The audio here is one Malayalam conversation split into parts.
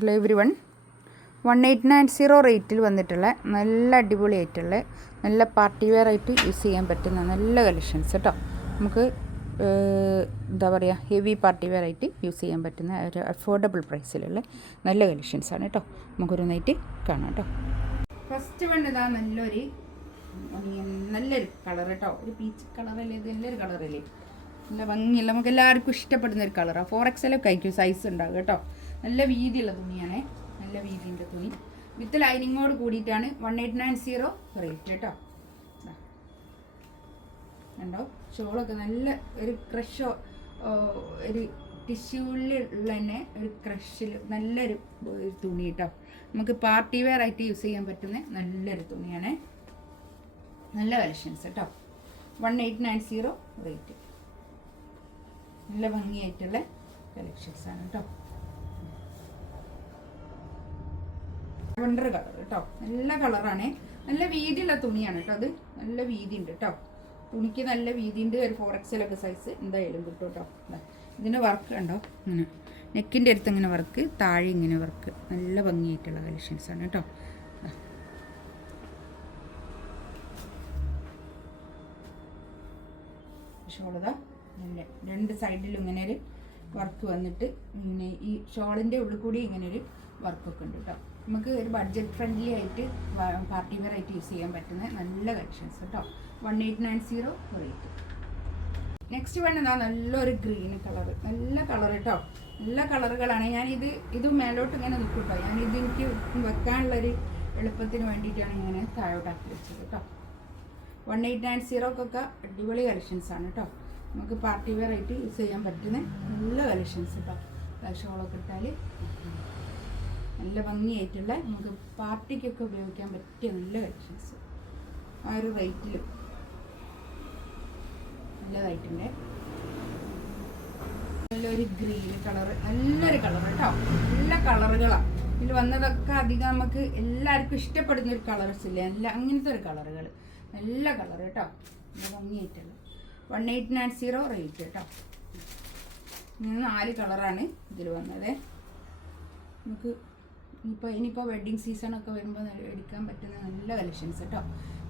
ഹലോ എവരി വൺ 1890 റേറ്റിൽ വന്നിട്ടുള്ള നല്ല അടിപൊളിയായിട്ടുള്ള നല്ല പാർട്ടി വെയർ ആയിട്ട് യൂസ് ചെയ്യാൻ പറ്റുന്ന നല്ല കളക്ഷൻസ് കേട്ടോ. നമുക്ക് എന്താ പറയുക, ഹെവി പാർട്ടി വെയർ ആയിട്ട് യൂസ് ചെയ്യാൻ പറ്റുന്ന ഒരു അഫോർഡബിൾ പ്രൈസിലുള്ള നല്ല കളക്ഷൻസാണ് കേട്ടോ. നമുക്കൊരു നൈറ്റ് കാണാം കേട്ടോ. ഫസ്റ്റ് വൺ ഇതാ നല്ലൊരു കളർ കേട്ടോ. ഒരു പീച്ച് കളറല്ലേ, ഇത് നല്ലൊരു കളറല്ലേ, നല്ല ഭംഗിയുള്ള നമുക്ക് എല്ലാവർക്കും ഇഷ്ടപ്പെടുന്ന ഒരു കളറാണ്. 4XL ഒക്കെ ആയിരിക്കും സൈസ് ഉണ്ടാകും കേട്ടോ. നല്ല വീതിയുള്ള തുണിയാണേ, നല്ല വീതിൻ്റെ തുണി വിത്ത് ലൈനിങ്ങോട് കൂടിയിട്ടാണ് 1890 റേറ്റ് കേട്ടോ. കണ്ടോ, ഷോളൊക്കെ നല്ല ഒരു ക്രഷോ ഒരു ടിഷ്യൂവിലുള്ള തന്നെ ഒരു ക്രഷിൽ നല്ലൊരു തുണി കേട്ടോ. നമുക്ക് പാർട്ടി വെയർ ആയിട്ട് യൂസ് ചെയ്യാൻ പറ്റുന്ന നല്ലൊരു തുണിയാണേ. നല്ല കളക്ഷൻസ് കേട്ടോ. 1890 റേറ്റ്, നല്ല ഭംഗിയായിട്ടുള്ള കളക്ഷൻസാണ് കേട്ടോ. ലാവണ്ടർ കളർ കേട്ടോ, നല്ല കളറാണ്, നല്ല വീതിയുള്ള തുണിയാണ് കേട്ടോ. അത് നല്ല വീതി ഉണ്ട് കേട്ടോ, തുണിക്ക് നല്ല വീതി ഉണ്ട്. ഒരു 4XL ഒക്കെ സൈസ് എന്തായാലും കിട്ടും കേട്ടോ. ഇതിൻ്റെ വർക്ക് കണ്ടോ, ഇങ്ങനെ നെക്കിൻ്റെ അടുത്ത് ഇങ്ങനെ വർക്ക്, താഴെ ഇങ്ങനെ വർക്ക്, നല്ല ഭംഗിയായിട്ടുള്ള കളക്ഷൻസാണ് കേട്ടോ. ഷോളതാ നല്ല രണ്ട് സൈഡിലും ഇങ്ങനെ ഒരു വർക്ക് വന്നിട്ട് ഇങ്ങനെ ഈ ഷോളിൻ്റെ ഉള്ളിൽ കൂടി ഇങ്ങനെ ഒരു വർക്കൊക്കെ ഉണ്ട് കേട്ടോ. നമുക്ക് ഒരു ബഡ്ജറ്റ് ഫ്രണ്ട്ലി ആയിട്ട് പാർട്ടി വെയർ ആയിട്ട് യൂസ് ചെയ്യാൻ പറ്റുന്ന നല്ല കളക്ഷൻസ് കേട്ടോ. 1890 റേറ്റ്. നെക്സ്റ്റ് വേണ്ടതാ നല്ലൊരു ഗ്രീൻ കളർ, നല്ല കളർ കേട്ടോ. നല്ല കളറുകളാണ്. ഇത് മേലോട്ട് ഇങ്ങനെ നിൽക്കും കേട്ടോ. ഞാനിത് എനിക്ക് വെക്കാനുള്ളൊരു എളുപ്പത്തിന് വേണ്ടിയിട്ടാണ് ഇങ്ങനെ താഴോട്ടാക്കി വെച്ചത് കേട്ടോ. 1890 അടിപൊളി കളക്ഷൻസാണ് കേട്ടോ. നമുക്ക് പാർട്ടി വെയർ ആയിട്ട് യൂസ് ചെയ്യാൻ പറ്റുന്ന നല്ല കളക്ഷൻസ് കേട്ടോ. ഷോളൊക്കെ ഇട്ടാൽ നല്ല ഭംഗിയായിട്ടുള്ള നമുക്ക് പാർട്ടിക്കൊക്കെ ഉപയോഗിക്കാൻ പറ്റിയ നല്ല കളക്ഷൻസ് ആ ഒരു റേറ്റിലും നല്ലതായിട്ടുണ്ട്. നല്ലൊരു ഗ്രീൻ കളർ, നല്ലൊരു കളർ കേട്ടോ. നല്ല കളറുകളാണ് ഇതിൽ വന്നതൊക്കെ. അധികം നമുക്ക് എല്ലാവർക്കും ഇഷ്ടപ്പെടുന്ന ഒരു കളേഴ്സ് ഇല്ലേ, നല്ല അങ്ങനത്തെ ഒരു കളറുകൾ, നല്ല കളർ കേട്ടോ. നല്ല ഭംഗിയായിട്ടുള്ള 1890 റേറ്റ് കേട്ടോ. ഇങ്ങനെ 4 കളറാണ് ഇതിൽ വന്നത്. നമുക്ക് ഇനിയിപ്പോൾ വെഡ്ഡിങ് സീസണൊക്കെ വരുമ്പോൾ എടുക്കാൻ പറ്റുന്ന നല്ല കളക്ഷൻസ് കേട്ടോ.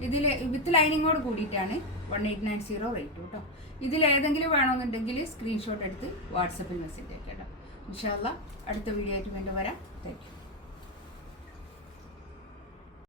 ഇതിൽ വിത്ത് ലൈനിങ്ങോട് കൂടിയിട്ടാണ് 1890 റേറ്റ് കേട്ടോ. ഇതിലേതെങ്കിലും വേണമെന്നുണ്ടെങ്കിൽ സ്ക്രീൻഷോട്ട് എടുത്ത് വാട്സപ്പിൽ മെസ്സേജ് അയക്കാം കേട്ടോ. ഇൻഷാ അല്ലാഹ് അടുത്ത വീഡിയോ ആയിട്ട് വീണ്ടും വരാം. Thank you.